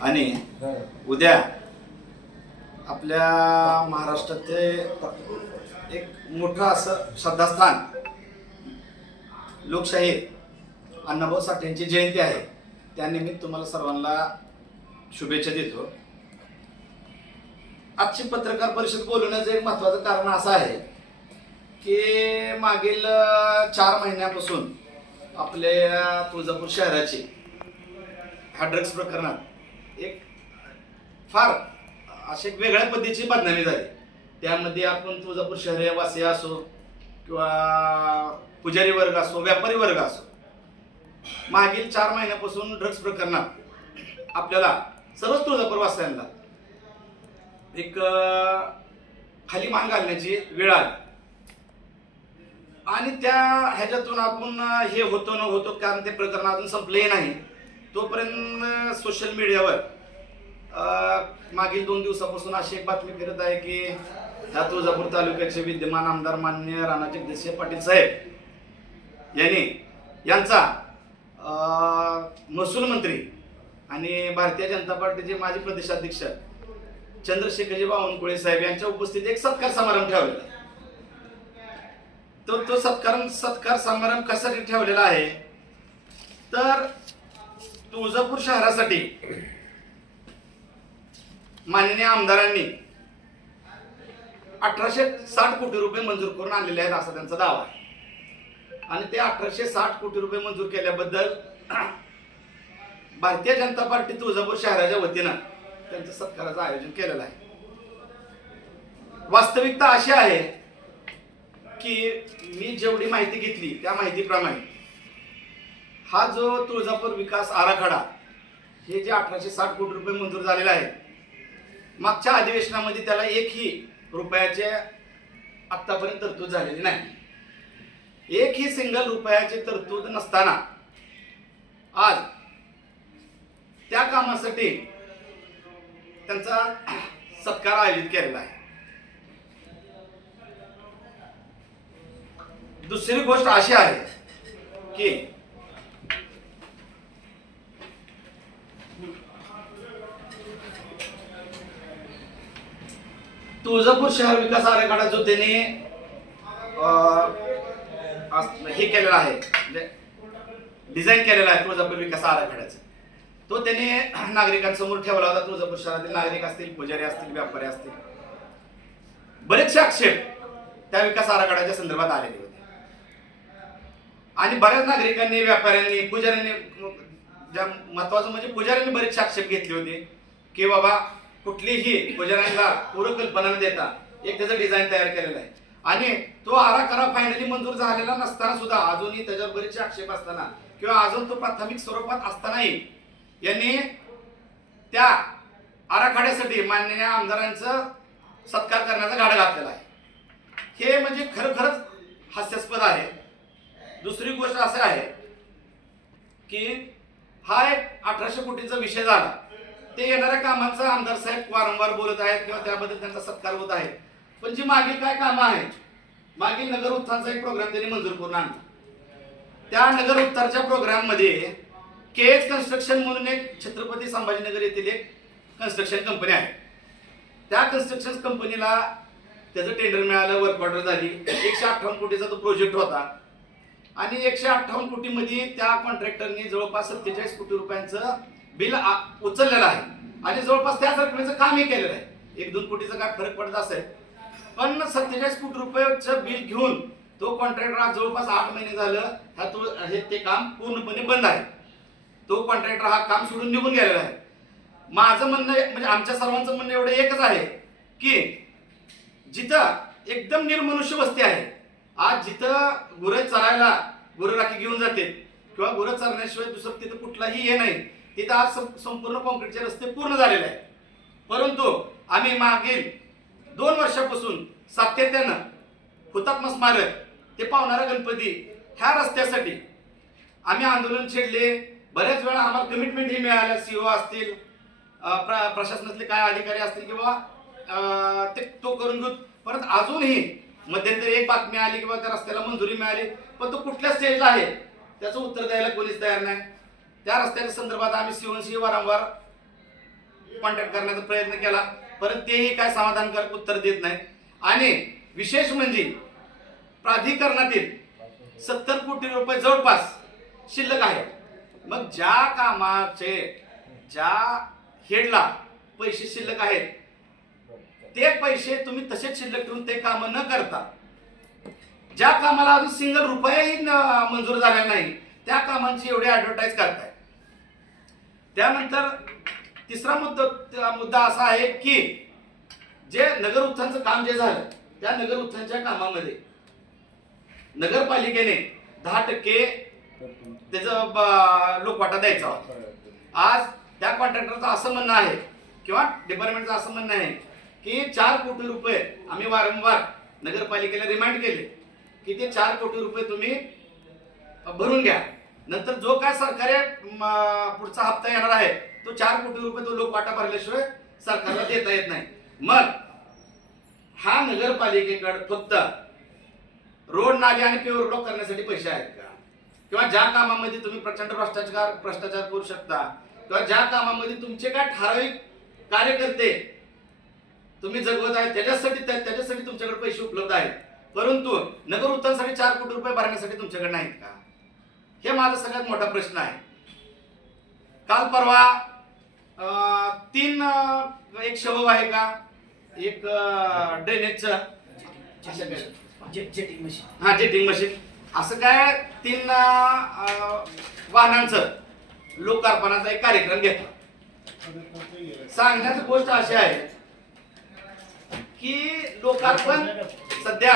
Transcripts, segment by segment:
आणि उद्या आपल्या महाराष्ट्राचे एक मोठं असं श्रद्धास्थान लोकशाही अण्णाभाऊ साठेंची जयंती आहे. त्यानिमित्त तुम्हाला सर्वांना शुभेच्छा देतो. आजची पत्रकार परिषद बोलवण्याचं एक महत्वाचं कारण असं आहे की मागील चार महिन्यापासून आपल्या तुळजापूर शहराची ह्या ड्रग्स प्रकरणात एक फार अशी एक वेगळ्या पद्धतीची बदनामी झाली. त्यामध्ये आपण तुळजापूर शहर वासी असो किंवा पुजारी वर्ग असो व्यापारी वर्ग असो मागील चार महिन्यापासून ड्रग्स प्रकरणात आपल्याला सर्वच तुळजापूर वासियांना एक खाली मान घालण्याची वेळ आली. आणि त्या ह्याच्यातून आपण हे होतो न होतो कारण ते प्रकरण अजून संपले नाही. तोपर्यंत सोशल मीडियावर मागील दोन दिवसापासून अशी एक बातमी फिरत आहे की ह्या तुळजापूर तालुक्याचे विद्यमान आमदार मान्य राणा जगदीश पाटील साहेब यांनी यांचा महसूल मंत्री आणि भारतीय जनता पार्टीचे माजी प्रदेशाध्यक्ष चंद्रशेखरजी बावनकुळे साहेब यांच्या उपस्थितीत एक सत्कार समारंभ ठेवलेला आहे. तो तो सत्कार सत्कार समारंभ कशासाठी ठेवलेला आहे तर तुळजापूर शहरासाठी माननीय आमदारांनी अठराशे साठ कोटी रुपये मंजूर करून आणलेले आहेत असा त्यांचा दावा आहे. आणि ते अठराशे साठ कोटी रुपये मंजूर केल्याबद्दल भारतीय जनता पार्टी तुळजापूर शहराच्या वतीनं त्यांच्या सत्काराचं आयोजन केलेलं आहे. वास्तविकता अशी आहे की मी जेवढी माहिती घेतली त्या माहितीप्रमाणे हा जो तुळजापूर विकास आराखडा हे जे अठराशे साठ कोटी रुपये मंजूर झालेला आहे मागच्या अधिवेशनामध्ये त्याला एकही रुपयाचे आत्तापर्यंत तरतूद झालेली नाही. एकही सिंगल रुपयाची तरतूद नसताना आज त्या कामासाठी त्यांचा सत्कार आयोजित केलेला आहे. दुसरी गोष्ट अशी आहे की तुळजापूर शहर विकास आराखडा जो त्याने हे केलेला आहे म्हणजे डिझाईन केलेला आहे तुळजापूर विकास आराखड्याचा. तो त्याने नागरिकांसमोर ठेवला होता तुळजापूर शहरातील नागरिक असतील पुजारी असतील व्यापारी असतील. बरेचसे आक्षेप त्या विकास आराखड्याच्या संदर्भात आलेले होते. आणि बऱ्याच नागरिकांनी व्यापाऱ्यांनी पुजाऱ्यांनी ज्या महत्वाचं म्हणजे पुजाऱ्यांनी बरेचसे आक्षेप घेतले होते की बाबा कुठलीही पुजाऱ्यांना पूर्वकल्पना न देता एक त्याचं डिझाईन तयार केलेलं आहे. आणि तो आराखडा फायनली मंजूर झालेला नसताना सुद्धा अजूनही त्याच्यावर बरेचसे आक्षेप असताना किंवा अजून तो प्राथमिक स्वरूपात असतानाही यांनी त्या आराखड्यासाठी माननीय आमदारांचं सत्कार करण्याचा गाडा घातलेला आहे. हे म्हणजे खरोखरच हास्यास्पद आहे. दुसरी गोष्ट असं आहे की हा एक अठराशे कोटीचा विषय झाला. ते येणाऱ्या कामांचा आमदार साहेब वारंवार बोलत आहेत किंवा त्याबद्दल त्यांचा सत्कार होत आहे. पण जी मागील काय कामं आहेत मागील नगर उत्थानचा एक प्रोग्राम त्यांनी मंजूर करून आणला. त्या नगर उत्थानच्या प्रोग्राममध्ये के एच कन्स्ट्रक्शन म्हणून एक छत्रपती संभाजीनगर येथील एक कन्स्ट्रक्शन कंपनी आहे. त्या कन्स्ट्रक्शन कंपनीला त्याचं टेंडर मिळालं वर्क ऑर्डर झाली. एकशे अठ्ठावन्न कोटीचा तो प्रोजेक्ट होता. आणि एकशे अठ्ठावन्न कोटीमध्ये त्या कॉन्ट्रॅक्टरनी जवळपास सत्तेचाळीस कोटी रुपयांचं बिल आ- उचललेलं आहे. आणि जवळपास त्याच रकमेचं कामही केलेलं आहे. एक दोन कोटीचा काय फरक पडत असेल. पण सत्तेचाळीस कोटी रुपयाचं बिल घेऊन तो कॉन्ट्रॅक्टर आज जवळपास आठ महिने झालं ह्या तो हे ते काम पूर्णपणे बंद आहे. तो कॉन्ट्रॅक्टर हा काम सोडून निघून गेलेला आहे. माझं म्हणणं म्हणजे आमच्या सर्वांचं म्हणणं एवढं एकच आहे की जिथं एकदम निर्मनुष्य वस्ती आहे आज जिथं गुरं चरायला गुरं राखी घेऊन जाते किंवा गुरं चरण्याशिवाय दुसरं तिथं कुठलाही हे नाही तिथं आज सं- संपूर्ण कॉन्क्रीटचे रस्ते पूर्ण झालेले आहेत. परंतु आम्ही मागील दोन वर्षापासून सातत्यानं हुतात्मा स्मारक ते पावणारा गणपती ह्या रस्त्यासाठी आम्ही आंदोलन छेडले. बऱ्याच वेळा आम्हाला कमिटमेंटही मिळालं मिळाल्या. सीओ असतील प्र- प्रशासनातले काय अधिकारी असतील किंवा ते तो करून घेऊ परत अजूनही मध्यंतरी एक बातमी आली किंवा त्या रस्त्याला मंजुरी मिळाली पण तो कुठल्या स्टेजला आहे? त्याचं उत्तर द्यायला कोणीच तयार नाही. त्या रस्त्याच्या संदर्भात आम्ही सीओनशी वारंवार कॉन्टॅक्ट करण्याचा प्रयत्न केला. परंतु तेही काय समाधानकारक उत्तर देत नाही. आणि विशेष म्हणजे प्राधिकरणातील सत्तर कोटी रुपये जवळपास शिल्लक आहे. मग ज्या कामाचे ज्या हेडला पैसे शिल्लक आहेत ते पैसे तुम्ही तसेच शिल्लक ठेवून ते काम न करता ज्या कामाला अजून सिंगल रुपयाही मंजूर झालेला नाही त्या कामांची एवढी ऍडव्हर्टाईज करताय. त्यानंतर तिसरा मुद्दा मुद्दा असा आहे की जे नगर उत्थानचं काम जे झालं त्या नगर उत्थानच्या कामामध्ये नगरपालिकेने दहा टक्के त्याचं लोकवाटा द्यायचा आज त्या कॉन्ट्रॅक्टरचं असं म्हणणं आहे किंवा डिपार्टमेंटचं असं म्हणणं आहे की चार कोटी रुपये आम्ही वारंवार नगरपालिकेला रिमाइंड केले की ते चार कोटी रुपये तुम्ही भरून घ्या. नंतर जो काय सरकारी पुढचा हप्ता येणार आहे तो चार कोटी रुपये तो लोकवाटा भरल्याशिवाय सरकारला देता येत नाही. मग हा नगरपालिकेकडे फक्त रोड नाले आणि पेवर ब्लॉक करण्यासाठी पैसे आहेत का? किंवा ज्या कामामध्ये तुम्ही प्रचंड भ्रष्टाचार भ्रष्टाचार करू शकता किंवा ज्या कामामध्ये तुमचे काय ठराविक कार्यकर्ते तुम्ही जगवत आहे त्याच्यासाठी त्या- त्याच्यासाठी तुमच्याकडे पैसे उपलब्ध आहेत. परंतु नगर उत्थानासाठी चार कोटी रुपये भरण्यासाठी तुमच्याकडे नाहीत का? हे माझा सगळ्यात मोठा प्रश्न आहे. काल परवा तीन एक शव आहे का? एक ड्रेनेजचं हा जेटिंग मशीन असं काय तीन वाहनांचं लोकार्पणाचा एक कार्यक्रम घेतला. सांगण्याची गोष्ट अशी आहे की लोकार्पण सध्या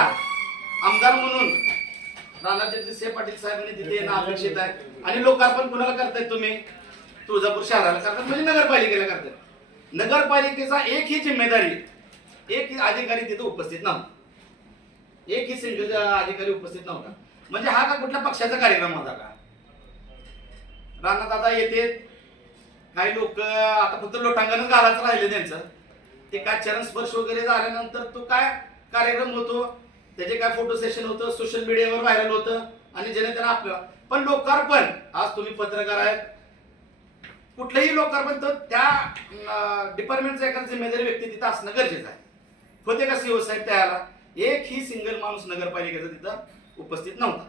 आमदार म्हणून राणा पाटील साहेबांनी तिथे येणं अपेक्षित आहे. आणि लोकार्पण कुणाला करताय तुम्ही? तुळजापूर शहराला करतात म्हणजे नगरपालिकेला करतात नगरपालिकेचा एक ही जिम्मेदारी एक अधिकारी तिथे उपस्थित नव्हता. एक ही सिंगल अधिकारी उपस्थित नव्हता. म्हणजे हा का कुठल्या पक्षाचा कार्यक्रम होता का? राणा येते. काही लोक आता फक्त लोटांगणच घालायचं राहिले त्यांचं. ते काय चरण स्पर्श वगैरे झाल्यानंतर तो काय कार्यक्रम होतो? त्याचे काय फोटो सेशन होतं? सोशल मीडियावर व्हायरल होतं? आणि जनतेनं आपलं पण लोकार्पण आज तुम्ही पत्रकार आहेत. कुठलंही लोकार्पण तर त्या डिपार्टमेंटचा एखादा जिम्मेदारी व्यक्ती तिथं असणं गरजेचं आहे. होते का सीओ साहेब त्याला एक ही सिंगल माणूस नगरपालिकेचा तिथं उपस्थित नव्हता.